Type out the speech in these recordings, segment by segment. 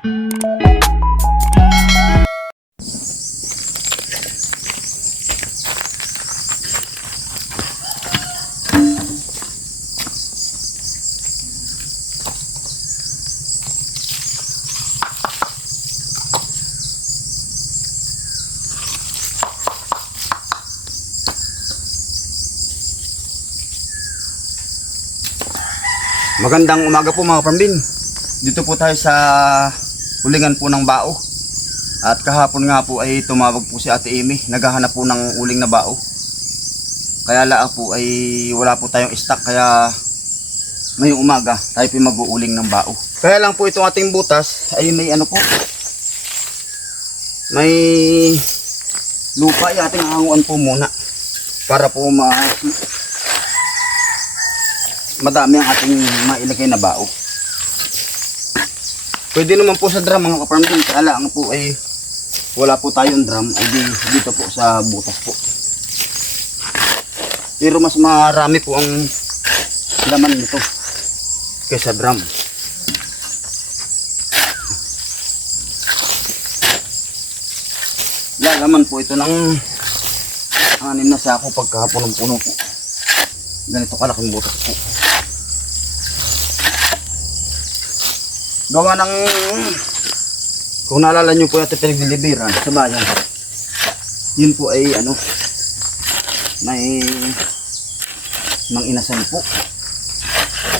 Magandang umaga po mga pambin. Dito po tayo sa ulingan po ng bao. At kahapon nga po ay tumawag po si Ate Amy. Naghahanap po ng uling na bao. Kaya laa po ay wala po tayong stock. Kaya ngayong umaga tayo po mag-uuling ng bao. Kaya lang po itong ating butas ay may ano po. May lupa ay ating hanguan po muna. Para po ma madami ang ating mailagay na bao. Pwede naman po sa drum mga kaparmin. Kaya lang po ay wala po tayong drum ay di, dito po sa butas po. Pero mas marami po ang laman nito kaysa drum. Lalaman po ito ng anim na sako pagka punong-puno po. Ganito kalaking butas po. Gawa ng kung naalala nyo po yung pinagdiliberan sa bayan yun po ay ano may mang inasal po.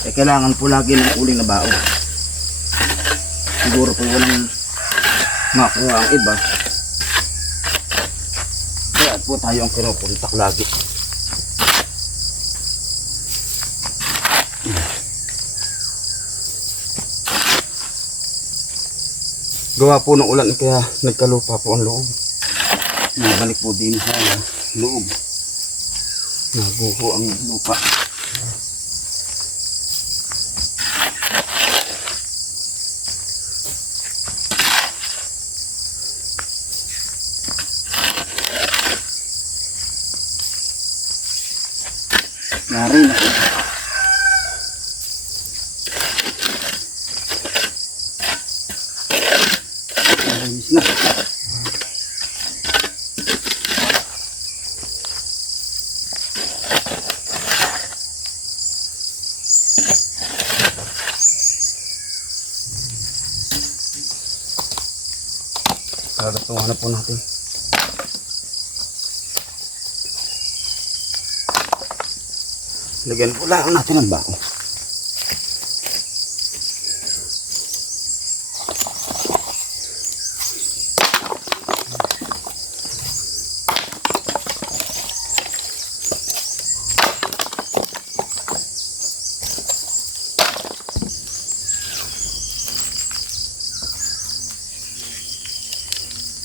Eh kailangan po lagi ng uling na bao siguro po walang makuha ang iba. Kaya po tayo ang kinupuntak lagi gawa po ng ulan kaya nagkalupa po ang loob. Nabalik po din sa loob. Nabuho ang lupa. Nari na. Narinis na. Kagatuwa na po natin. Lagyan po lang natin ang bako.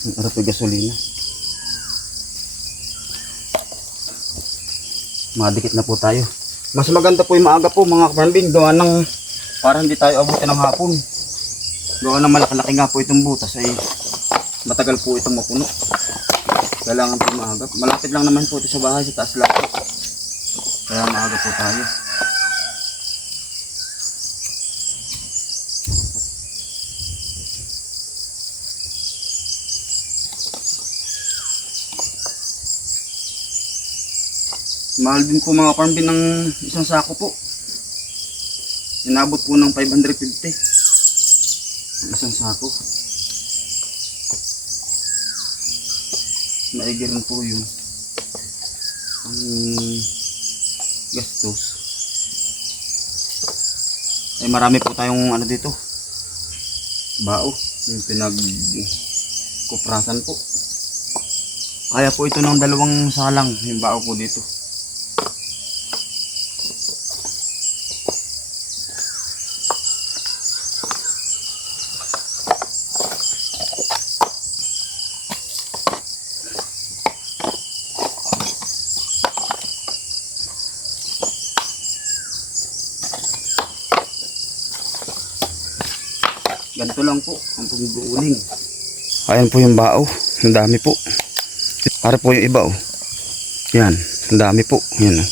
Ang arap ay gasolina. Madikit na po tayo. Mas maganda po yung maaga po mga kaparambing. Gawa ng para hindi tayo abutin ng hapon. Gawa ng malaki-laki nga po itong butas ay matagal po itong mapuno. Kailangan po maaga. Malapit lang naman po ito sa bahay sa taas lang. Kaya maaga po tayo. Mahal din po mga farmbin ng isang sako po. Inabot po ng 550. Ang isang sako. Maigir na po yun. Ang gastos. Ay marami po tayong ano dito. Bao. Yung pinag kuprasan po. Kaya po ito ng dalawang salang yung bao po dito. Ganito lang po ang pag-uuling. Ayan po yung bao. Ang dami po. Para po yung iba oh. Yan. Ang dami po. Yan oh.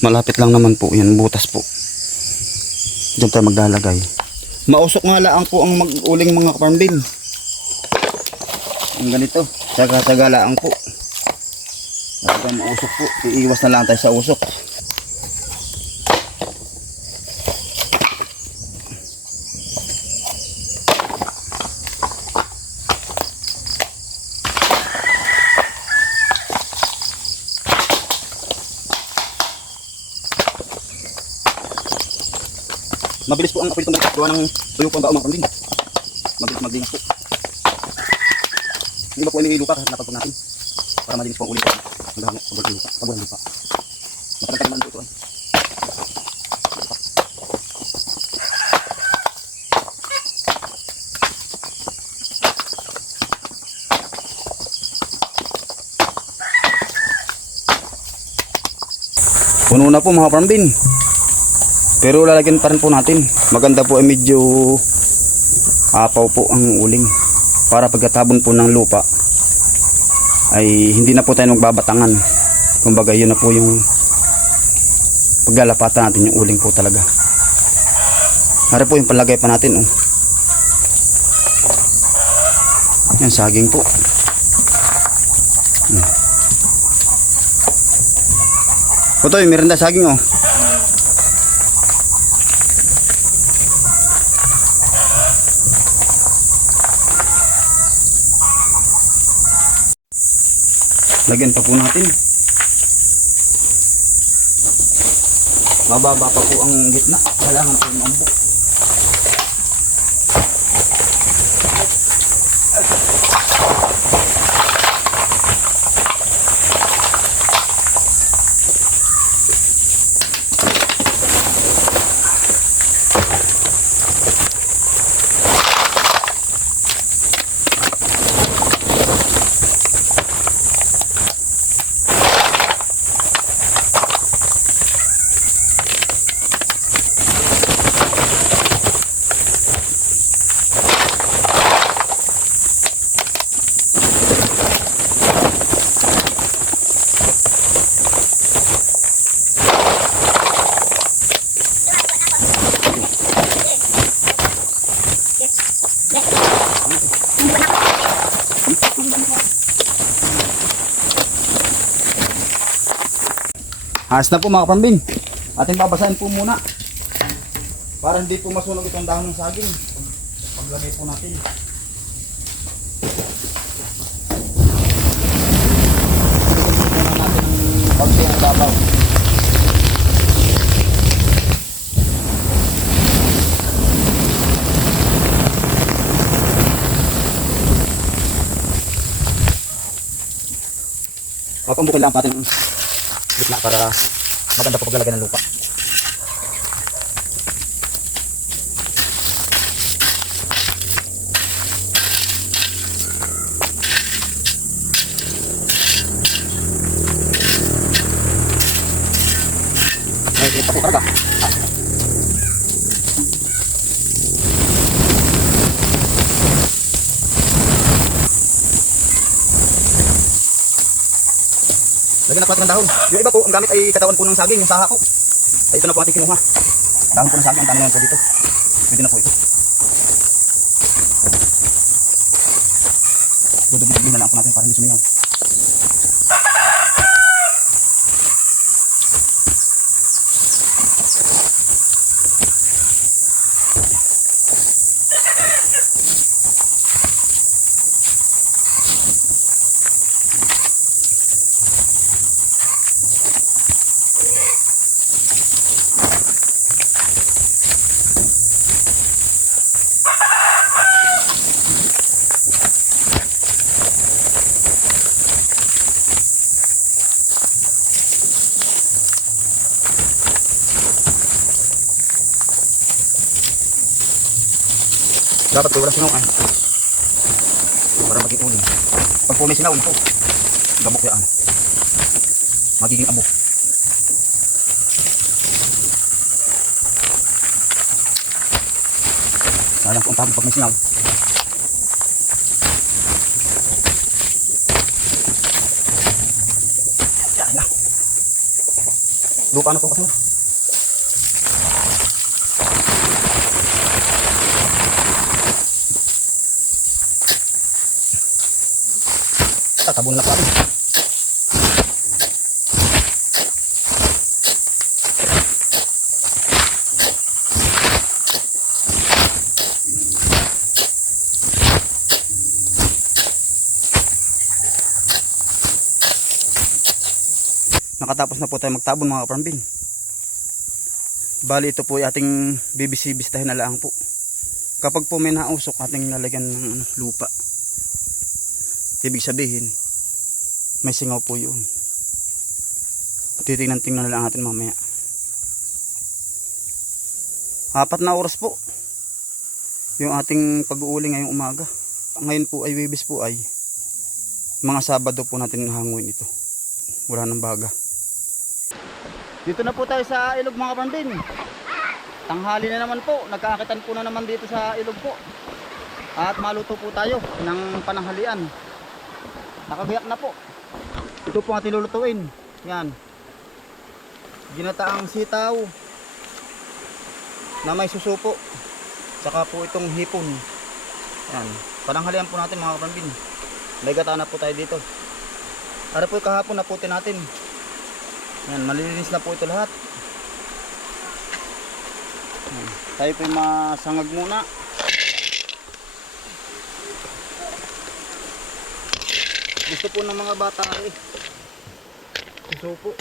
Malapit lang naman po. Yan butas po. Diyan tayo maglalagay. Mausok nga lang po ang mag-uling mga farm bin. Ang ganito. Tsaga-tsaga lang po. Talagang mausok po. Iiwas na lang tayo sa usok. Ang apoy itong gawa ng tuyo po ang bao mga pambing. Mabilis magdinas po. Hindi ba po ini lupa kahit natin? Para madinis po ang ulit. Hanggang pag walang lupa. Pag walang lupa. Matagal naman po ito ay. Puno na po mga parambin. Pero lalagyan pa rin po natin. Maganda po ay medyo apaw po ang uling. Para pagkatabon po ng lupa ay hindi na po tayo magbabatangan. Kumbaga yun na po yung paglalapatan natin yung uling po talaga. Hari po yung palagay pa natin. Oh. Yan saging po. Hmm. Putoy, meron na saging oh. Lagyan pa po natin. Mababa pa po ang gitna. Kailangan po maambok. Ayos na po mga kapambing. Ating babasahin po muna. Para hindi po masunog itong dahon ng saging. Paglagay po natin. Pagsi ang babaw. Papambukin lang gitna para maganda po paglalagay ng lupa. Lagyan na po natin ng dahon. Yung iba po, ang gamit ay katawan po ng saging, yung saha ko. Ay ito na po ating kinuha. Dahon po ng saging, ang naman po dito. Pwede na po ito. Dudubin na lang po natin para hindi sumingaw. Dapat po walang singaw ay. Para maging uling. Pag po may singaw ito, gabok yan. Magiging abo. Sayang ko ang pagod pag may singaw. Yan na. Lupa na po kasi. Tatabon na pa rin. Nakatapos na po tayo magtabon mga kaparambin. Bali ito po ay ating bibisibistahin na lang po. Kapag po may nausok ating lalagyan ng ano, lupa. Ibig sabihin, may singaw po yun. Titingnan-tingnan na lang natin mamaya. Apat na oras po. Yung ating pag-uuli ngayong umaga. Ngayon po ay wibis po ay mga Sabado po natin hanguin ito. Wala nang baga. Dito na po tayo sa ilog mga kapambin. Tanghali na naman po. Nagkakakitan po na naman dito sa ilog po. At maluto po tayo ng pananghalian. Nakagayak na po. Ito po ating lulutuin. Yan. Ginataang sitaw na may susupo. Saka po itong hipon. Yan. Pananghalian po natin mga kapambin. May gata na po tayo dito. Para po kahapon naputin natin. Yan, malilinis na po ito lahat. Tayo po masangag muna. Gusto po ng mga bata eh. Susupo.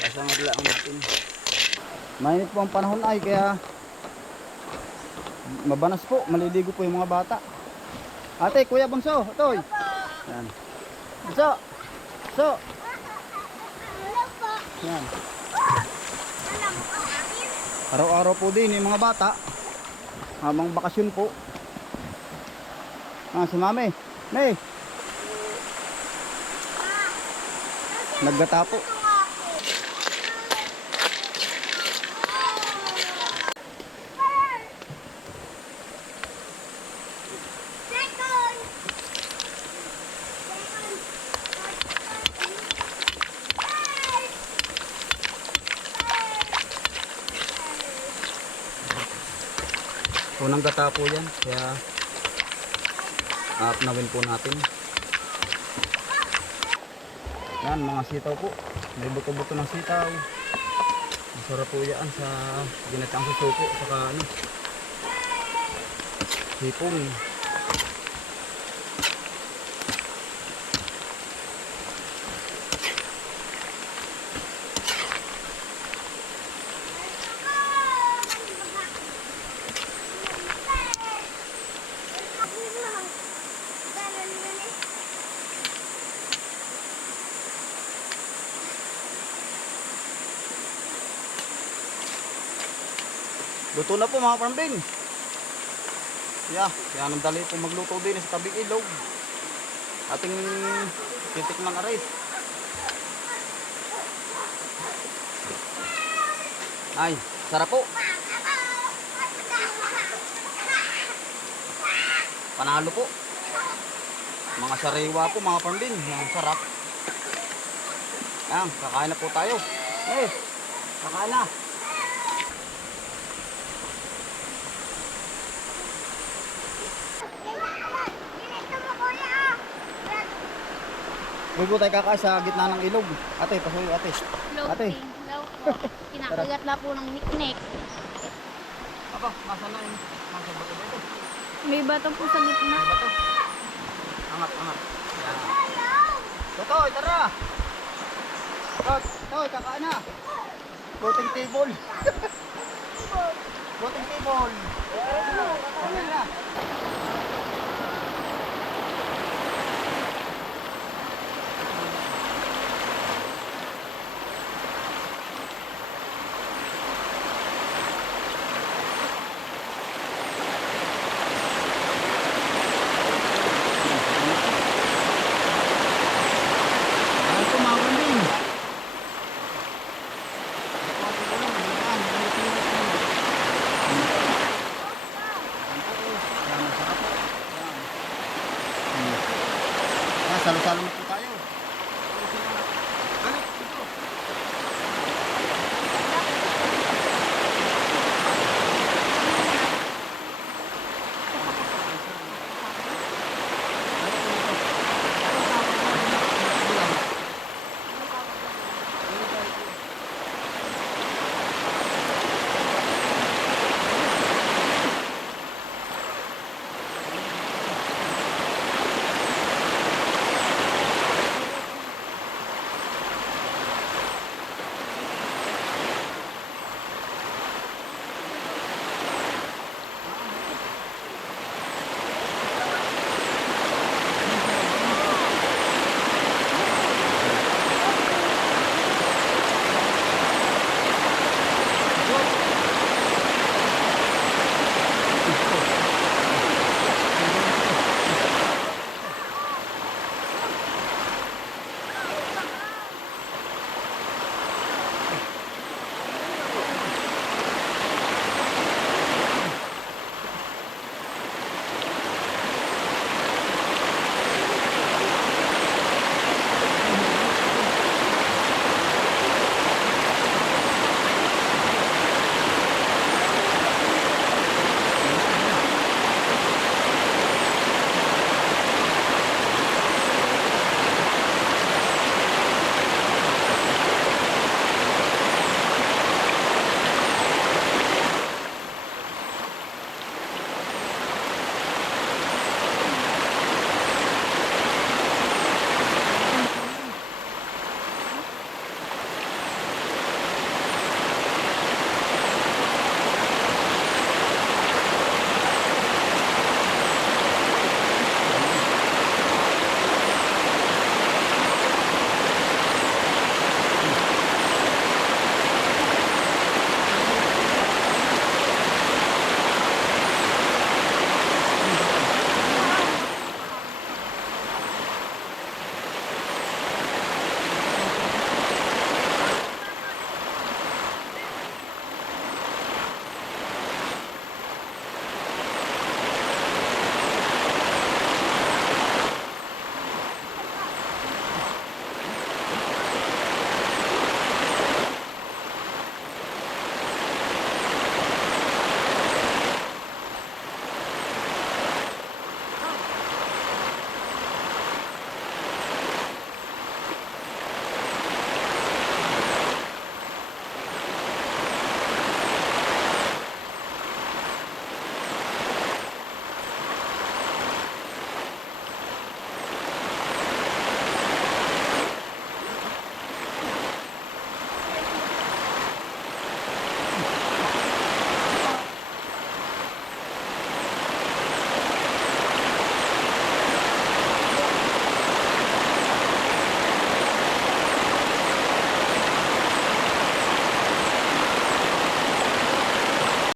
Sasangag lang natin. Mainit po ang panahon ay kaya mabanas po, maliligo po yung mga bata. Ate, Kuya Bunso, Toy. Yan. Bunso. Bunso. Yan. Araw-araw po din yung mga bata. Habang bakasyon po. Ah, si Mami. May. Naggata po. Unang gata po yan. Kaya aapnawin po natin. Yan, mga sitaw po. May buto-buto ng sitaw. Masarap po yan sa ginatang susuko. Saka ano, hipong. Luto na po mga parambin. Yeah, kaya nang dali po magluto din sa tabing ilog. Ating titikman na rin. Ay, sarap po. Panalo po. Mga sariwa po mga parambin. Ang sarap. Yan, kakain na po tayo. Eh, kakain na. Po tayo kakain sa gitna ng ilog. Ate, pasuyo ate. Ate. Hello po. Kinakagat na po ng niknik. Aba, nasa na yun? Nasa bato dito. May bato po sa gitna. Bato. Angat, angat. Yan. Totoy, tara! Tot, toy, kakain na. Floating table. Floating table. Kakain na. Salut, salut.